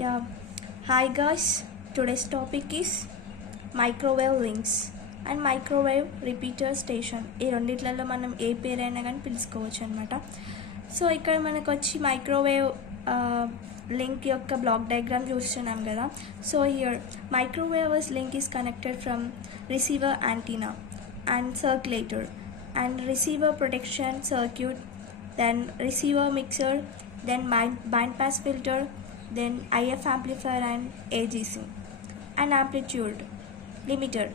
Yeah. Hi guys. Today's topic is microwave links and microwave repeater station. ఈ రెండిట్లలో మనం ఏ పేరైనా కానీ పిలుచుకోవచ్చు అనమాట. సో ఇక్కడ మనకు వచ్చి మైక్రోవేవ్ లింక్ యొక్క బ్లాక్ డయాగ్రామ్ చూస్తున్నాం కదా. So here microwave link is connected from receiver antenna and circulator and receiver protection circuit, then receiver mixer, then band pass filter, then IF amplifier and AGC, and amplitude limiter,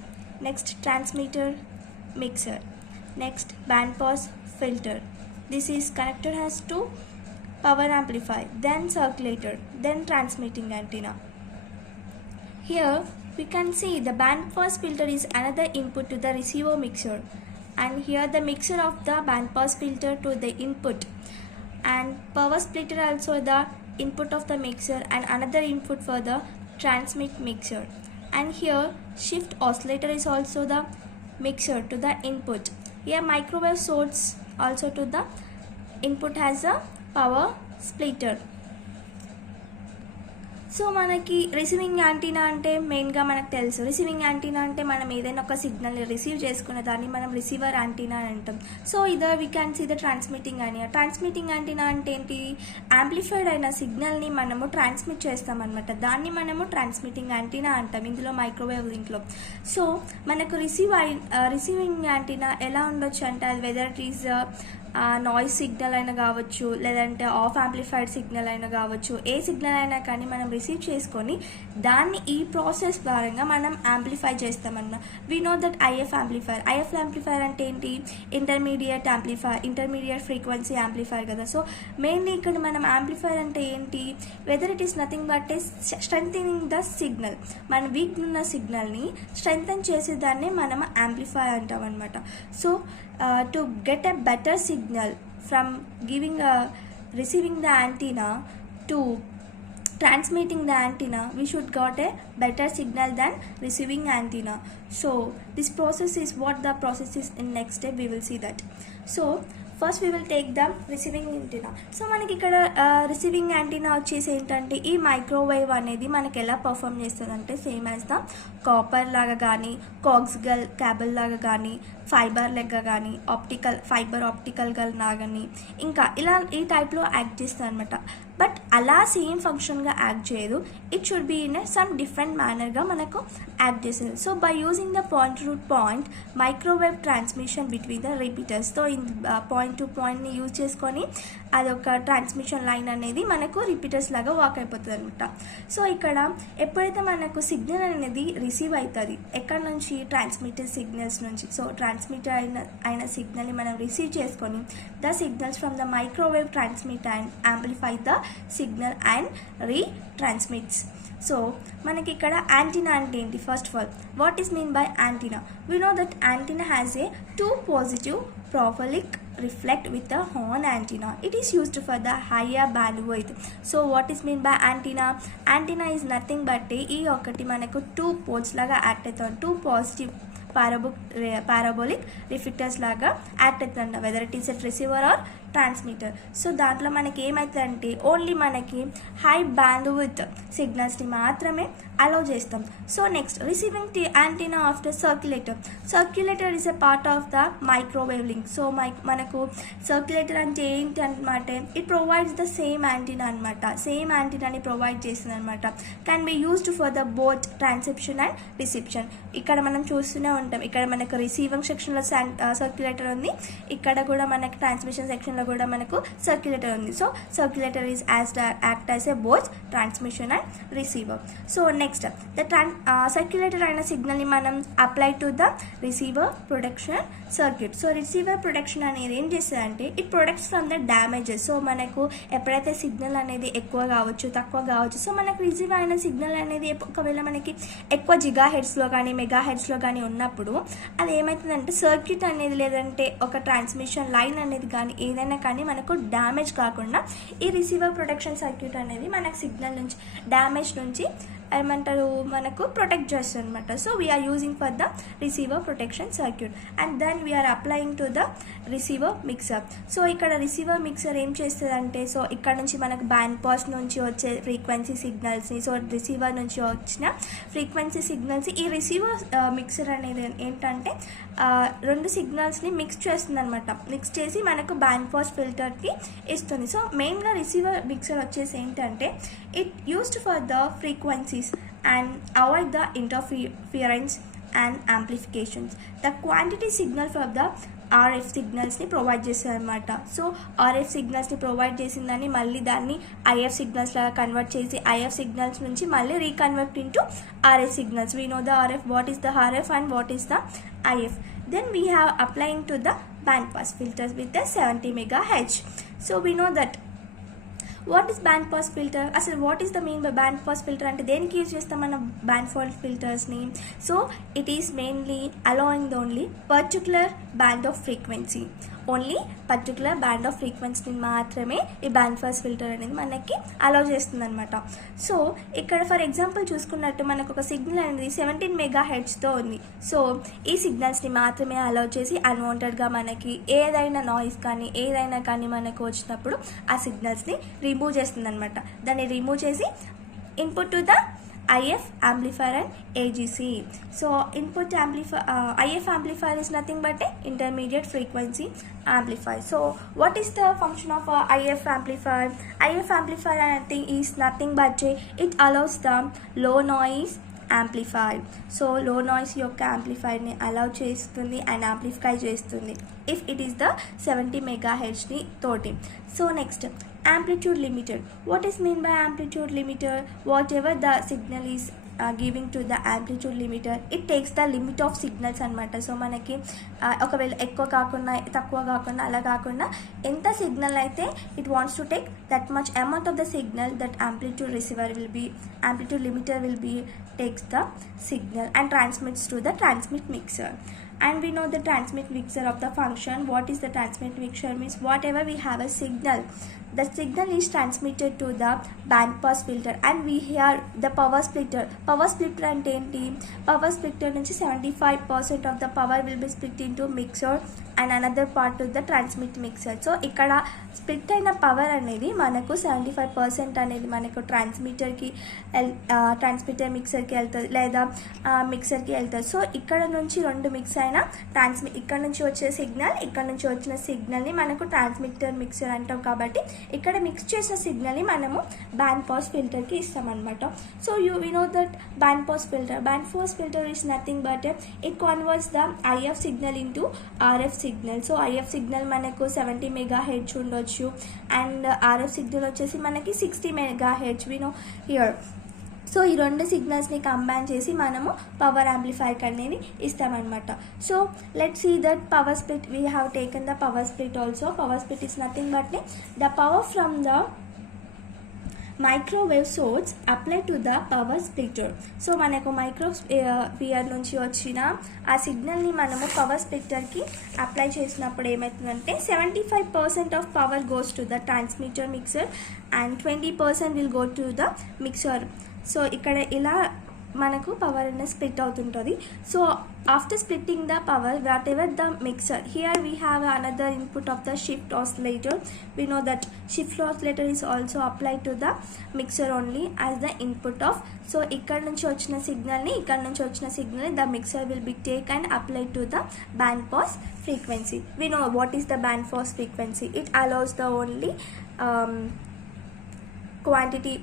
next transmitter mixer, next band pass filter. This is connected as to power amplifier, then circulator, then transmitting antenna. Here we can see the band pass filter is another input to the receiver mixer, and here the mixer of the band pass filter to the input, and power splitter also the input of the mixer and another input for the transmit mixer, and here shift oscillator is also the mixer to the input. Here microwave source also to the input has a power splitter. So మనకి receiving antenna అంటే మెయిన్గా మనకు తెలుసు. Receiving antenna అంటే మనం ఏదైనా ఒక సిగ్నల్ని receive చేసుకునే దాన్ని మనం రిసీవర్ యాంటీనా అని అంటాం. సో ఇదర్ we can see the transmitting antenna. Transmitting antenna అంటే ఏంటి? యాంప్లిఫైడ్ అయిన సిగ్నల్ని మనము ట్రాన్స్మిట్ చేస్తాం అనమాట. దాన్ని మనము ట్రాన్స్మిటింగ్ యాంటీనా అంటాం ఇందులో మైక్రోవేవ్ లింక్లో. సో మనకు రిసీవింగ్ యాంటీనా ఎలా ఉండొచ్చు అంటే అది weather it is noise signal అయినా కావచ్చు, లేదంటే ఆఫ్ యాంప్లిఫైడ్ సిగ్నల్ అయినా కావచ్చు, ఏ సిగ్నల్ అయినా కానీ మనం రిసీవ్ చేసుకొని దాన్ని ఈ ప్రాసెస్ ద్వారా మనం యాంప్లిఫై చేస్తామన్నా. We know that IF amplifier అంటే ఏంటి? ఇంటర్మీడియట్ ఫ్రీక్వెన్సీ యాంప్లిఫైర్ కదా. సో మెయిన్లీ ఇక్కడ మనం యాంప్లిఫైర్ అంటే ఏంటి? Whether it is nothing but a strengthening the signal. మన వీక్ ఉన్న సిగ్నల్ని స్ట్రెంథన్ చేసేదాన్ని మనం యాంప్లిఫైర్ అంటాం అనమాట. So to get a better signal from receiving the antenna to transmitting the antenna, we should got a better signal than receiving antenna. So this process is what the process is. In next step we will see that. So first we will take the receiving antenna. So మనకి ఇక్కడ receiving antenna వచ్చేసి ఏంటంటే ఈ microwave అనేది మనకి ఎలా perform చేస్తుంది అంటే సేమ్ యాజ్ ద కాపర్ లాగా కానీ, కోక్సిగల్ కేబుల్ లాగా కానీ, ఫైబర్ లెక్క కానీ, ఫైబర్ ఆప్టికల్గా కానీ ఇంకా ఇలా ఈ టైప్లో యాక్ట్ చేస్తుంది అనమాట. బట్ అలా సేమ్ ఫంక్షన్గా యాక్ట్ చేయదు. It should be in some different మేనర్గా మనకు యాక్ట్ చేస్తుంది. So by using the point to point microwave transmission between the repeaters. So in point to పాయింట్ని యూజ్ చేసుకొని అదొక ట్రాన్స్మిషన్ లైన్ అనేది మనకు రిపీటర్స్ లాగా వాక్ అయిపోతుంది అనమాట. సో ఇక్కడ ఎప్పుడైతే మనకు సిగ్నల్ అనేది రిసీవ్ అవుతుంది ఎక్కడ నుంచి? ట్రాన్స్మిటర్ సిగ్నల్స్ నుంచి. సో ట్రాన్స్మిటర్ అయిన సిగ్నల్ని మనం రిసీవ్ చేసుకొని the signals from the microwave transmit and amplify the signal and retransmits. So మనకి ఇక్కడ యాంటీనా అంటే ఏంటి? First of all what is mean by antenna? We know that antenna has a two positive parabolic reflect with the horn antenna. It is used for the higher bandwidth. So what is mean by antenna? Antenna is nothing but ఈ ఒకటి మనకు two poles లాగా act అవుతుంది. Two positive parabolic reflectors లాగా act అవుతుంది, whether it is at receiver or transmitter. So దాంట్లో మనకి ఏమవుతుందంటే ఓన్లీ మనకి హై బ్యాండ్విడ్త్ సిగ్నల్స్ని మాత్రమే అలౌ చేస్తాం. So next receiving antenna after circulator is a part of the microwave link. So మనకు circulator అంటే ఏంటి అనమాట? It provides the same antenna అనమాట. సేమ్ యాంటీనాని ప్రొవైడ్ చేస్తుంది అనమాట. Can be used for the both transmission and reception. ఇక్కడ మనం చూస్తూనే ఉంటాం, ఇక్కడ మనకు రిసీవింగ్ సెక్షన్లో సర్క్యులేటర్ ఉంది, ఇక్కడ కూడా మనకు ట్రాన్స్మిషన్ సెక్షన్లో కూడా మనకు సర్క్యులేటర్ ఉంది. So circulator is act as a both transmission and receiver. So next the circulator అయిన సిగ్నల్ని మనం apply to the receiver protection circuit. So receiver protection అనేది ఏం చేస్తుంది అంటే it protects from the damages. So మనకు ఎప్పుడైతే సిగ్నల్ అనేది ఎక్కువ కావచ్చు, తక్కువ కావచ్చు, సో మనకు రిసీవ్ అయిన సిగ్నల్ అనేది ఒకవేళ మనకి ఎక్కువ జిగా హెడ్స్లో కానీ మెగా హెడ్స్లో కానీ ఉన్నప్పుడు అది ఏమవుతుందంటే సర్క్యూట్ అనేది లేదంటే ఒక ట్రాన్స్మిషన్ లైన్ అనేది కానీ ఏదైనా కానీ మనకు డ్యామేజ్ కాకుండా ఈ రిసీవర్ ప్రొటెక్షన్ సర్క్యూట్ అనేది మనకు సిగ్నల్ నుంచి డ్యామేజ్ నుంచి ఏమంటారు మనకు ప్రొటెక్ట్ చేస్తుంది అనమాట. So we are using for the receiver protection circuit and then we are applying to the receiver mixer. So ఇక్కడ రిసీవర్ మిక్సర్ ఏం చేస్తుందంటే, సో ఇక్కడ నుంచి మనకు బ్యాండ్ పాస్ నుంచి వచ్చే ఫ్రీక్వెన్సీ సిగ్నల్స్ని, సో రిసీవర్ నుంచి వచ్చిన ఫ్రీక్వెన్సీ సిగ్నల్స్ ఈ రిసీవర్ మిక్సర్ అనేది ఏంటంటే రెండు సిగ్నల్స్ని మిక్స్ చేస్తుంది అనమాట. మిక్స్ చేసి మనకు బ్యాండ్ పాస్ ఫిల్టర్కి ఇస్తుంది. సో మెయిన్గా రిసీవర్ మిక్సర్ వచ్చేసి ఏంటంటే it used for the frequencies and avoid the interference and amplifications. The quantity signal for the RF సిగ్నల్స్ని ప్రొవైడ్ చేస్తారు అనమాట. సో ఆర్ఎఫ్ సిగ్నల్స్ని ప్రొవైడ్ చేసిందని మళ్ళీ దాన్ని ఐఎఫ్ సిగ్నల్స్ లాగా కన్వర్ట్ చేసి ఐఎఫ్ సిగ్నల్స్ నుంచి మళ్ళీ reconvert into RF signals. We know the RF, what is the RF and what is the IF. Then we have applying to the band pass filters with the 70 megahertz. So we know that what is band pass filter, అసలు what is the mean by band pass filter అంటే దేనికి use చేస్తాం మన band pass filtersని. So it is mainly allowing the only particular band of frequency, only particular band of ఫ్రీక్వెన్సీని మాత్రమే ఈ band pass filter అనేది మనకి అలౌ చేస్తుంది అనమాట. సో ఇక్కడ ఫర్ ఎగ్జాంపుల్ చూసుకున్నట్టు మనకు ఒక సిగ్నల్ అనేది 17 మెగాహెర్ట్జ్తో ఉంది. సో ఈ సిగ్నల్స్ని మాత్రమే అలౌ చేసి అన్వాంటెడ్గా మనకి ఏదైనా నాయిస్ కానీ ఏదైనా కానీ మనకు వచ్చినప్పుడు ఆ సిగ్నల్స్ని రిమూవ్ చేస్తుంది అనమాట. దాన్ని రిమూవ్ చేసి input to the IF amplifier and AGC. So input amplifier, IF amplifier is nothing but a intermediate frequency amplifier. So what is the function of IF amplifier? IF amplifier I think is nothing but it allows the low noise amplifier. So low noise యొక్క amplifier ని allow చేస్తుంది and amplify చేస్తుంది if it is the 70 megahertz ని తోటి. So next amplitude limiter. What is mean by amplitude limiter? Whatever the signal is giving to the amplitude limiter, it takes the limit of signals అనమాట. So మనకి ఒకవేళ ఎక్కువ కాకుండా తక్కువ కాకుండా అలా కాకుండా ఎంత సిగ్నల్ అయితే it wants to take that much amount of the signal that amplitude receiver will be, amplitude limiter will be takes the signal and transmits to the transmit mixer. And we know the transmit mixer of the function. What is the transmit mixer means whatever we have a signal, the signal is transmitted to the band pass filter and we hear the power splitter. Power splitter అంటే ఏంటి? Power splitter నుంచి 75% of the power will be split into mixer and another part to the transmit mixer. So ఇక్కడ split అయిన power అనేది మనకు 75% అనేది మనకు ట్రాన్స్మిటర్కి transmitter మిక్సర్కి వెళ్తుంది లేదా మిక్సర్కి వెళ్తుంది. సో ఇక్కడ నుంచి రెండు మిక్స్ అయినా ఇక్కడ నుంచి వచ్చే సిగ్నల్ ఇక్కడ నుంచి వచ్చిన సిగ్నల్ని మనకు ట్రాన్స్మిటర్ మిక్సర్ అంటాం. కాబట్టి ఇక్కడ మిక్స్ చేసిన సిగ్నల్ని మనము బ్యాండ్ పాస్ ఫిల్టర్కి ఇస్తామన్నమాట. So we know that band pass filter is nothing but it converts the IF signal into RF signal. So IF signal మనకు 70 మెగాహెర్ట్జ్ ఉండొచ్చు అండ్ RF signal వచ్చేసి మనకి 60 megahertz we know here. So ఈ రెండు సిగ్నల్స్ని combine చేసి మనము power amplifier అనేది ఇస్తామన్నమాట. So let's see that power split, we have taken the power split also. Power split is nothing but the power from the microwave source apply to the power splitter. So మనకు microwave నుంచి వచ్చిన ఆ సిగ్నల్ని మనము power స్ప్లిటర్కి apply చేసినప్పుడు ఏమవుతుందంటే 75% of power goes to the transmitter mixer and 20% will go to the mixer. So ఇక్కడ ఇలా మనకు పవర్ అనేది స్ప్లిట్ అవుతుంటుంది. So after splitting the power whatever the mixer, here we have another input of the shift oscillator. We know that shift oscillator is also applied to the mixer only as the input of. So ఇక్కడ నుంచి వచ్చిన సిగ్నల్ని the mixer will be take and applied to the band pass frequency. We know what is the band pass frequency. It allows the only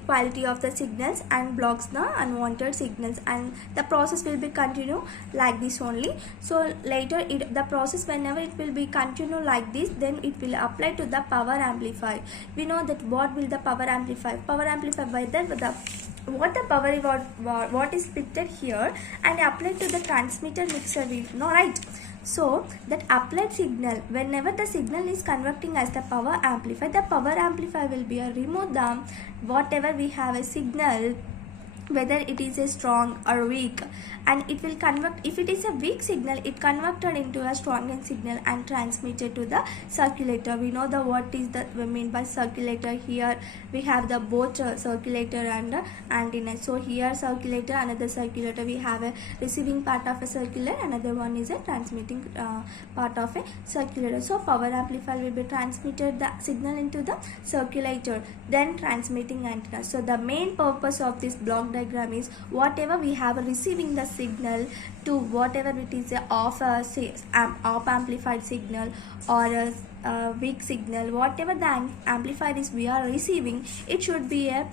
quality of the signals and blocks the unwanted signals and the process will be continue like this only. So later the process whenever it will be continue like this, then it will apply to the power amplifier. We know that what will the power amplifier whether what the power what is splitted here and applied to the transmitter mixer will know, right? So that applied signal, whenever the signal is converting as the power amplifier will be a remove the whatever we have a signal whether it is a strong or weak, and it will convert. If it is a weak signal, it converted into a stronger signal and transmitted to the circulator. We know the what is that we mean by circulator. Here we have the both circulator and antenna. So here circulator, another circulator, we have a receiving part of a circular, another one is a transmitting part of a circulator. So power amplifier will be transmitted the signal into the circulator, then transmitting antenna. So the main purpose of this block diagram is whatever we have receiving the signal to whatever it is a off amplified signal or a weak signal, whatever the amplifier is we are receiving, it should be a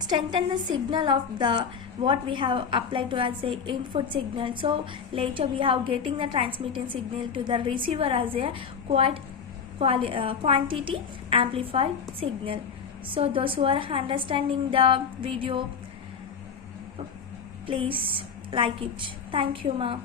strengthen the signal of the what we have applied to as a input signal. So later we have getting the transmitting signal to the receiver as a quantity amplified signal. So those who are understanding the video, please like it. Thank you, ma.